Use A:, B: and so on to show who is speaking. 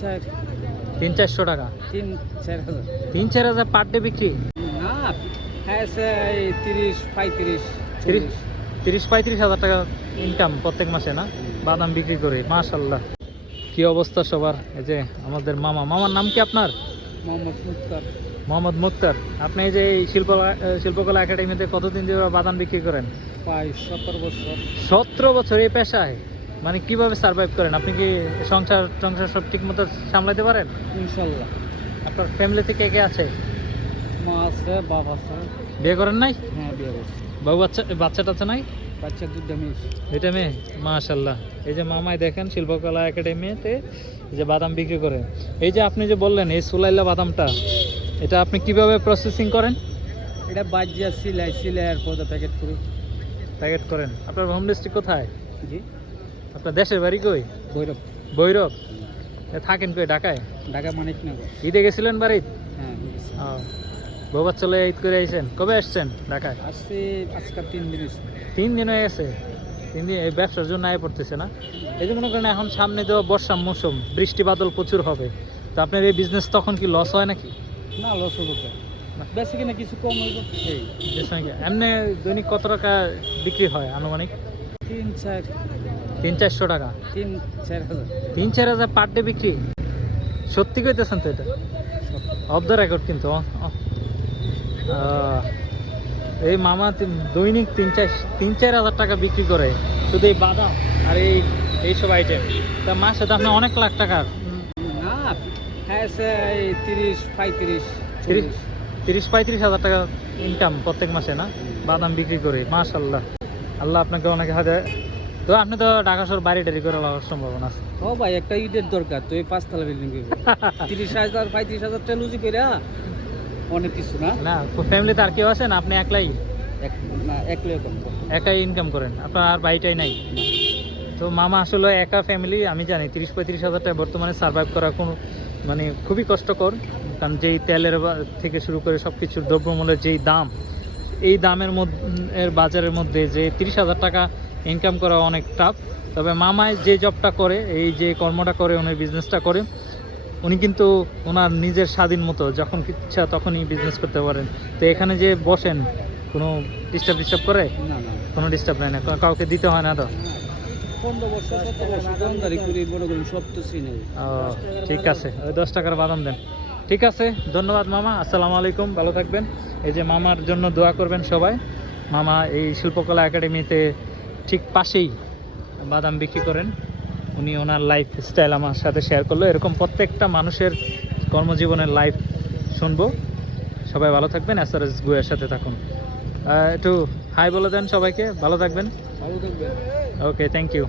A: চার
B: তিন চারশো টাকা?
A: তিন চার হাজার।
B: তিন চার হাজার পার ডে বিক্রি?
A: না হ্যাঁ এই তিরিশ পঁয়ত্রিশ
B: তিরিশ তিরিশ পঁয়ত্রিশ হাজার টাকা ইনকাম প্রত্যেক মাসে না? বাদাম বিক্রি করে মাশাল্লাহ কি অবস্থা সবার? এই যে আমাদের মামা। মামার নাম কি আপনার?
A: মোহাম্মদ মুক্তার।
B: মোহাম্মদ মুক্তার। আপনি এই যে এই শিল্প শিল্পকলা একাডেমিতে কতদিন ধরে বাদাম বিক্রি করেন?
A: প্রায় সতেরো বছর।
B: সতেরো বছর এই পেশায়? মানে কীভাবে সার্ভাইভ করেন? আপনি কি সংসার সংসার সব ঠিক মতো সামলাতে পারেন?
A: ইনশাল্লাহ।
B: আপনার ফ্যামিলিতে কে কে আছে?
A: মা আছে বাপ আছে।
B: বিয়ে করেন নাই?
A: হ্যাঁ বিয়ে করছে।
B: বাবু বাচ্চা বাচ্চা টাচ্চা নাই?
A: বাচ্চা দুধ মিস
B: এটা মেয়ে? মাশাল্লাহ। এই যে মামাই দেখেন শিল্পকলা একাডেমিতে এই যে বাদাম বিক্রি করে। এই যে আপনি যে বললেন এই সুলাইলা বাদামটা এটা আপনি কীভাবে প্রসেসিং করেন?
A: এটা বাজিয়া সিলাই সিলাইয়ের পদে প্যাকেট করি।
B: প্যাকেট করেন। আপনার হোম ডিস্ট্রিক্ট কোথায়?
A: জি।
B: আপনার দেশের বাড়ি কই?
A: ভৈরব।
B: ভৈরব? থাকেন কই ঢাকায়?
A: ঢাকা মানিকনগর
B: ঈদে গেছিলেন বাড়ি
A: হ্যাঁ
B: চলে ঈদ করে আইছেন। কবে আসছেন ঢাকায়?
A: আসছে আজকাল তিন দিন
B: তিন দিন হয়ে গেছে? তিন দিন এই ব্যবসার জন্য আয় পড়তেছে না? এই যে মনে করেন এখন সামনে তো বর্ষা মৌসুম বৃষ্টি বাদল প্রচুর হবে। তো আপনার এই বিজনেস তখন কি লস হয় নাকি?
A: না লস হব বেশি কিনা কিছু কম হইব।
B: এমনি দৈনিক কত টাকা বিক্রি হয় আনুমানিক?
A: তিন চার
B: তিন চারশো টাকা?
A: তিন চার হাজার।
B: তিন চার হাজার পার ডে বিক্রি? সত্যি কইতেছেন তো এটা? অফ দ্য রেকর্ড কিন্তু এই মামা দৈনিক তিন চার তিন চার হাজার টাকা বিক্রি করে। শুধু এই বাদাম আর এই এইসব আইটেম তা মাসে তো আপনার অনেক লাখ টাকা।
A: না হ্যাঁ এই তিরিশ পঁয়ত্রিশ
B: তিরিশ তিরিশ পঁয়ত্রিশ হাজার টাকা ইনকাম প্রত্যেক মাসে না? বাদাম বিক্রি করে মাশাল্লাহ আল্লাহ আপনাকে অনেক হাতে তো আপনি তো ঢাকা শহর বাড়ি টাড়ি করে লাগার সম্ভাবনা আছে।
A: ও ভাই একটা ইটের দরকার তো এই পাঁচতলা বিল্ডিং তিরিশ হাজার পঁয়ত্রিশ হাজার টাকা লুজি করে অনেক কিছু না?
B: না ফ্যামিলিতে আর কেউ আছেন আপনি একলাই? একাই ইনকাম করেন আপনার আর বাড়িটাই নাই। তো মামা আসলে একা ফ্যামিলি আমি জানি তিরিশ পঁয়ত্রিশ হাজার টাকা বর্তমানে সার্ভাইভ করা কোনো মানে খুবই কষ্টকর। কারণ যেই তেলের থেকে শুরু করে সব কিছুর দ্রব্যমূল্যের যেই দাম এই দামের মধ্যে এর বাজারের মধ্যে যে তিরিশ হাজার টাকা ইনকাম করা অনেক টাফ তবে মামায় যে জবটা করে এই যে কর্মটা করে উনি বিজনেসটা করে উনি কিন্তু ওনার নিজের স্বাধীন মতো যখন ইচ্ছা তখনই বিজনেস করতে পারেন। তো এখানে যে বসেন কোনো ডিস্টার্ব ডিস্টার্ব করে?
A: না না।
B: কোনো ডিস্টার্ব নাই না কাউকে দিতে হয় না তো? ঠিক আছে ওই দশ টাকার বাদাম দেন। ঠিক আছে ধন্যবাদ মামা আসসালামু আলাইকুম ভালো থাকবেন। এই যে মামার জন্য দোয়া করবেন সবাই। মামা এই শিল্পকলা একাডেমিতে ঠিক পাশেই বাদাম বিক্রি করেন। উনি ওনার লাইফ স্টাইল আমার সাথে শেয়ার করল। এরকম প্রত্যেকটা মানুষের কর্মজীবনের লাইফ শুনব। সবাই ভালো থাকবেন এস আর এস গুয়ের সাথে থাকুন। একটু হাই বলে দেন সবাইকে। ভালো থাকবেন। Okay thank you